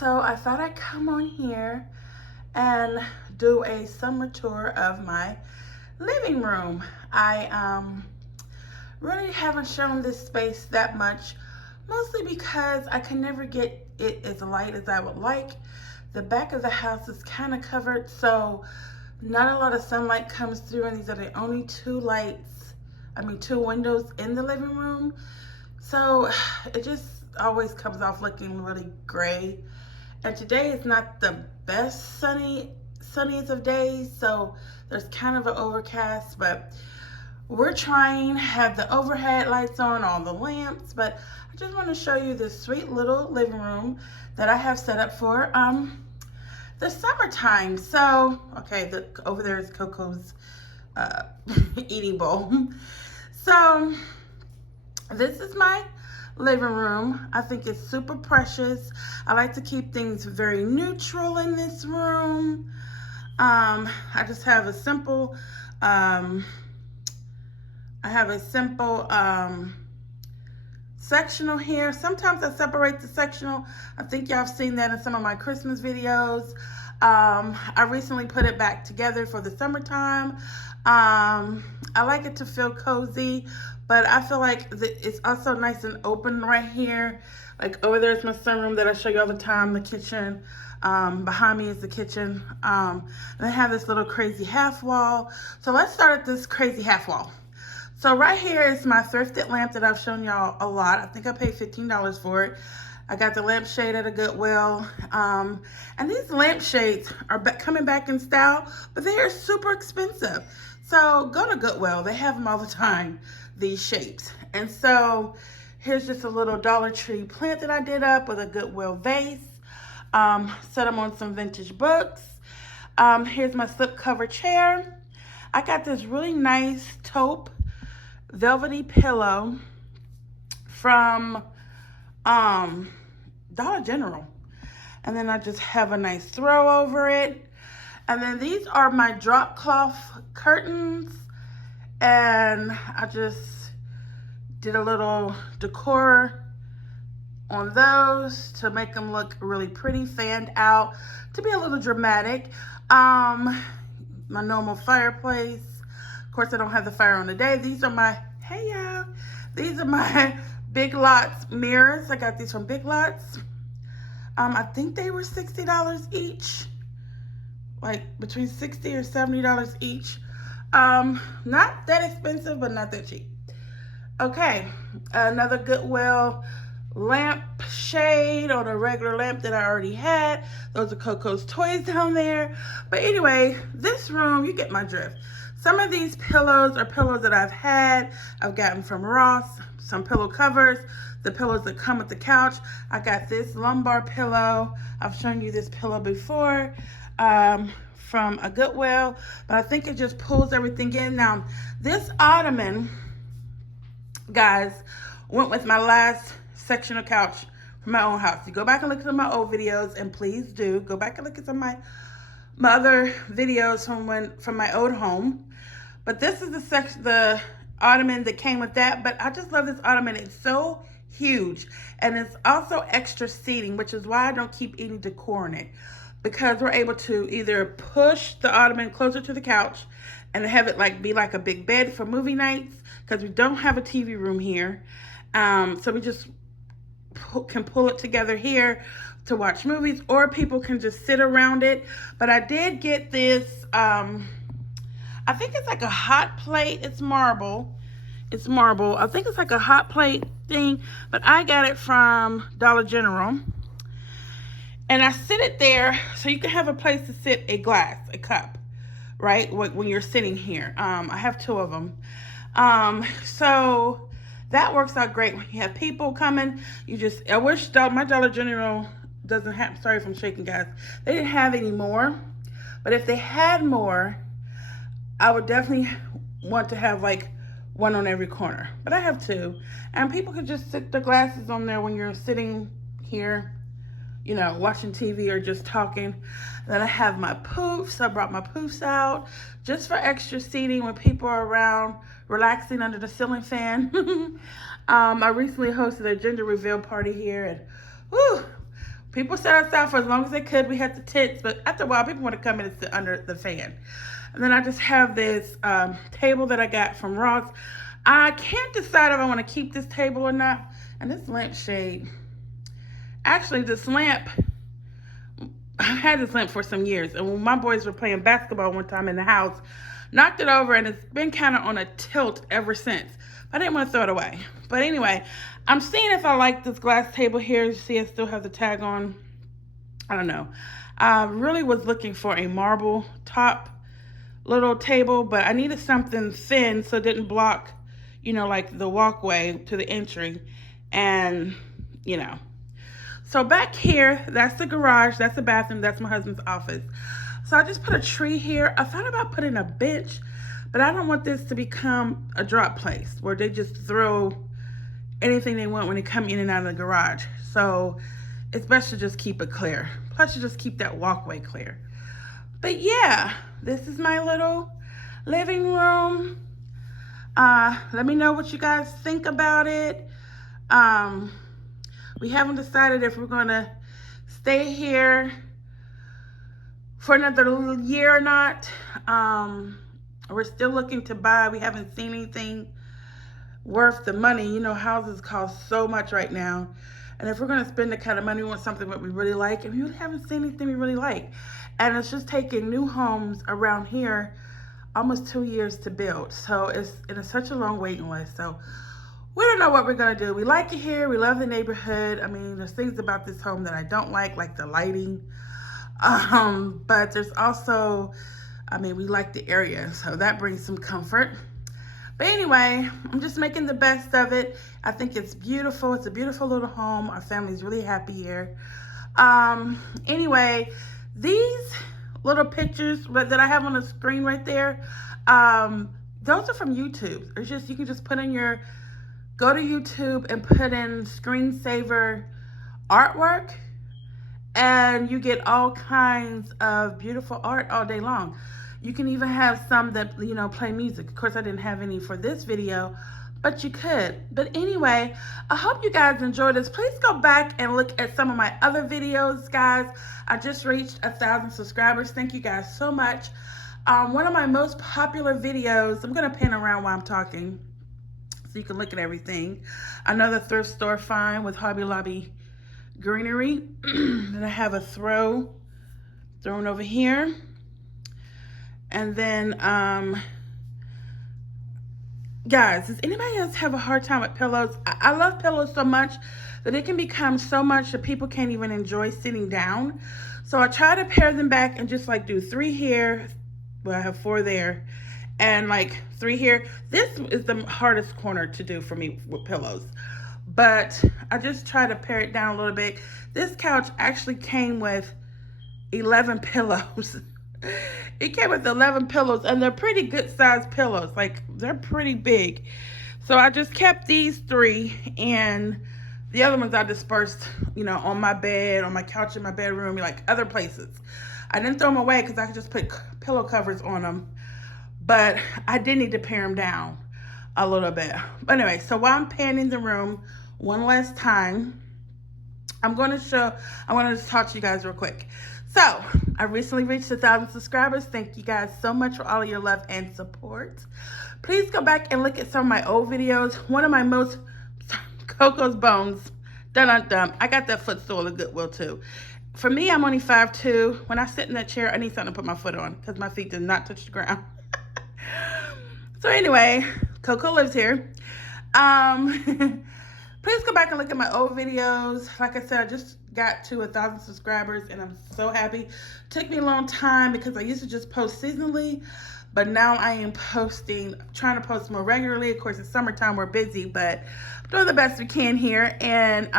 So I thought I'd come on here and do a summer tour of my living room. I really haven't shown this space that much, mostly because I can never get it as light as I would like. The back of the house is kind of covered, so not a lot of sunlight comes through, and these are the only two windows in the living room. So it just always comes off looking really gray. And today is not the best sunniest of days, so there's kind of an overcast, but we're trying to have the overhead lights on, all the lamps. But I just want to show you this sweet little living room that I have set up for the summertime. So, okay, over there is Coco's eating bowl. So this is my living room. I think it's super precious. I like to keep things very neutral in this room. I just have a simple sectional here. Sometimes I separate the sectional. I think y'all have seen that in some of my Christmas videos. I recently put it back together for the summertime. I like it to feel cozy, but I feel like it's also nice and open right here. Like over there is my sunroom that I show you all the time, the kitchen. Behind me is the kitchen. And I have this little crazy half wall. So let's start at this crazy half wall. So right here is my thrifted lamp that I've shown y'all a lot. I think I paid $15 for it. I got the lampshade at a Goodwill. And these lampshades are coming back in style, but they are super expensive. So go to Goodwill. They have them all the time, these shapes. And so here's just a little Dollar Tree plant that I did up with a Goodwill vase. Set them on some vintage books. Here's my slipcover chair. I got this really nice taupe velvety pillow from Dollar General. And then I just have a nice throw over it. And then these are my drop cloth curtains. And I just did a little decor on those to make them look really pretty, fanned out, to be a little dramatic. My normal fireplace. Of course, I don't have the fire on today. These are my, hey y'all, these are my Big Lots mirrors. I got these from Big Lots. I think they were $60 each, like between $60 or $70 each. Not that expensive, but not that cheap. Okay, another Goodwill lamp shade on a regular lamp that I already had. Those are Coco's toys down there. But anyway, this room, you get my drift. Some of these pillows are pillows that I've had. I've gotten from Ross. Some pillow covers, the pillows that come with the couch. I got this lumbar pillow. I've shown you this pillow before from a Goodwill, but I think it just pulls everything in. Now, this ottoman, guys, went with my last sectional couch from my own house. You go back and look at my old videos, and please do go back and look at some of my other videos from my old home. But this is the ottoman that came with that. But I just love this ottoman. It's so huge, and it's also extra seating, which is why I don't keep any decor in it, because we're able to either push the ottoman closer to the couch and have it be like a big bed for movie nights, because we don't have a TV room here. So we just can pull it together here to watch movies, or people can just sit around it. But I did get this, I think it's like a hot plate. It's marble. I think it's like a hot plate thing, but I got it from Dollar General. And I sit it there so you can have a place to sit a cup, right? When you're sitting here. I have two of them. So that works out great when you have people coming. I wish my Dollar General doesn't have, sorry if I'm shaking, guys. They didn't have any more. But if they had more, I would definitely want to have like one on every corner. But I have two. And people could just sit their glasses on there when you're sitting here, you know, watching TV or just talking. Then I have my poofs. I brought my poofs out just for extra seating when people are around, relaxing under the ceiling fan. I recently hosted a gender reveal party here, and whew, People sat outside for as long as they could. We had the tents, but after a while, people want to come in and sit under the fan. And then I just have this table that I got from Ross. I can't decide if I want to keep this table or not. And this lampshade, actually this lamp, I had this lamp for some years. And when my boys were playing basketball one time in the house, knocked it over, and it's been kind of on a tilt ever since. I didn't want to throw it away. But anyway, I'm seeing if I like this glass table here. You see I still have the tag on. I don't know. I really was looking for a marble top little table, but I needed something thin so it didn't block, you know, like the walkway to the entry. And, you know. So back here, that's the garage, that's the bathroom, that's my husband's office. So I just put a tree here. I thought about putting a bench, but I don't want this to become a drop place where they just throw anything they want when they come in and out of the garage. So it's best to just keep it clear. Plus you just keep that walkway clear. But yeah, this is my little living room. Let me know what you guys think about it. We haven't decided if we're gonna stay here for another year or not. We're still looking to buy. We haven't seen anything worth the money. You know, houses cost so much right now. And if we're gonna spend the kind of money, we want something that we really like, and we really haven't seen anything we really like. And it's just taking new homes around here almost 2 years to build. So it's such a long waiting list. So we don't know what we're gonna do. We like it here, we love the neighborhood. I mean, there's things about this home that I don't like the lighting. But there's also, I mean, we like the area, so that brings some comfort. But anyway, I'm just making the best of it. I think it's beautiful. It's a beautiful little home. Our family's really happy here. Anyway, these little pictures that I have on the screen right there, those are from YouTube. It's just, you can just put in go to YouTube and put in screensaver artwork, and you get all kinds of beautiful art all day long. You can even have some that, you know, play music. Of course, I didn't have any for this video, but you could. But anyway, I hope you guys enjoyed this. Please go back and look at some of my other videos, guys. I just reached 1,000 subscribers. Thank you guys so much. One of my most popular videos, I'm gonna pan around while I'm talking so you can look at everything. Another thrift store find with Hobby Lobby greenery. And I have a thrown over here. And then, guys, does anybody else have a hard time with pillows? I love pillows so much that it can become so much that people can't even enjoy sitting down. So I try to pair them back and just like do 3 here. Well, I have 4 there. And like 3 here. This is the hardest corner to do for me with pillows. But I just try to pare it down a little bit. This couch actually came with 11 pillows. It came with 11 pillows, and they're pretty good sized pillows. Like, they're pretty big. So I just kept these 3, and the other ones I dispersed, you know, on my bed, on my couch in my bedroom, like other places. I didn't throw them away because I could just put pillow covers on them. But I did need to pare them down a little bit. But anyway, so while I'm panning the room one last time, I'm going to just talk to you guys real quick. So, I recently reached 1,000 subscribers. Thank you guys so much for all of your love and support. Please go back and look at some of my old videos. One of my most, Coco's Bones, dun-dun-dun. I got that footstool at Goodwill too. For me, I'm only 5'2". When I sit in that chair, I need something to put my foot on because my feet do not touch the ground. So anyway, Coco lives here. Please go back and look at my old videos. Like I said, I just got to 1,000 subscribers and I'm so happy. Took me a long time because I used to just post seasonally, but now I am trying to post more regularly. Of course, it's summertime, we're busy, but I'm doing the best we can here. And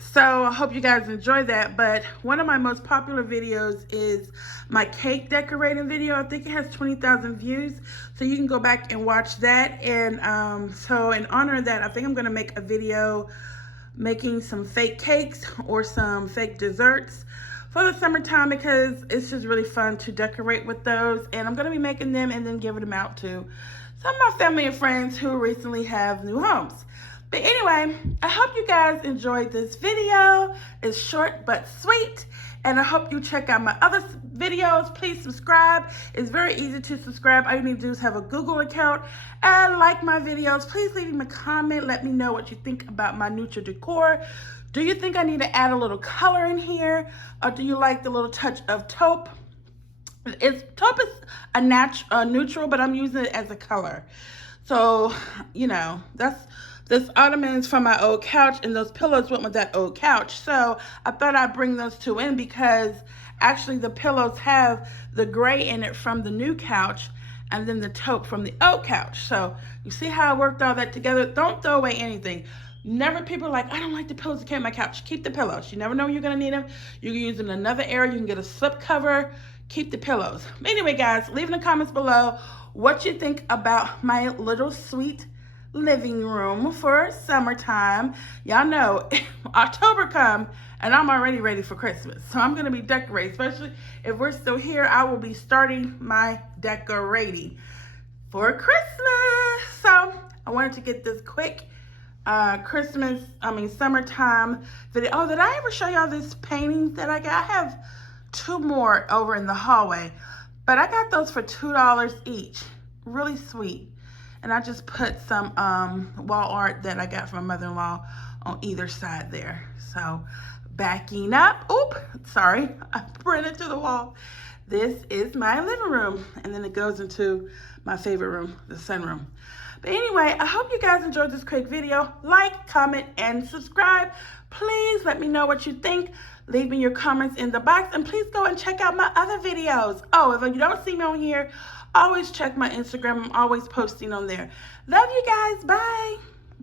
so I hope you guys enjoy that. But one of my most popular videos is my cake decorating video. I think it has 20,000 views. So you can go back and watch that. And so in honor of that, I think I'm going to make a video making some fake cakes or some fake desserts for the summertime because it's just really fun to decorate with those. And I'm going to be making them and then giving them out to some of my family and friends who recently have new homes. But anyway, I hope you guys enjoyed this video. It's short but sweet. And I hope you check out my other videos. Please subscribe. It's very easy to subscribe. All you need to do is have a Google account and like my videos. Please leave me a comment. Let me know what you think about my neutral decor. Do you think I need to add a little color in here? Or do you like the little touch of taupe? Taupe is a neutral, but I'm using it as a color. So, you know, this ottoman is from my old couch, and those pillows went with that old couch. So I thought I'd bring those two in because actually the pillows have the gray in it from the new couch and then the taupe from the old couch. So you see how I worked all that together? Don't throw away anything. Never people are like, I don't like the pillows that came on my couch. Keep the pillows. You never know when you're going to need them. You can use them in another area. You can get a slip cover. Keep the pillows. Anyway, guys, leave in the comments below what you think about my little sweet living room for summertime. Y'all know October come and I'm already ready for Christmas. So I'm going to be decorating, especially if we're still here. I will be starting my decorating for Christmas. So I wanted to get this quick summertime video. Oh, did I ever show y'all this paintings that I got? I have 2 more over in the hallway, but I got those for $2 each. Really sweet. And I just put some wall art that I got from my mother-in-law on either side there. So backing up, sorry, I printed to the wall. This is my living room, and then it goes into my favorite room, the sunroom. But anyway, I hope you guys enjoyed this quick video. Like, comment, and subscribe. Please let me know what you think. Leave me your comments in the box, and please go and check out my other videos. Oh, if you don't see me on here, always check my Instagram. I'm always posting on there. Love you guys. Bye.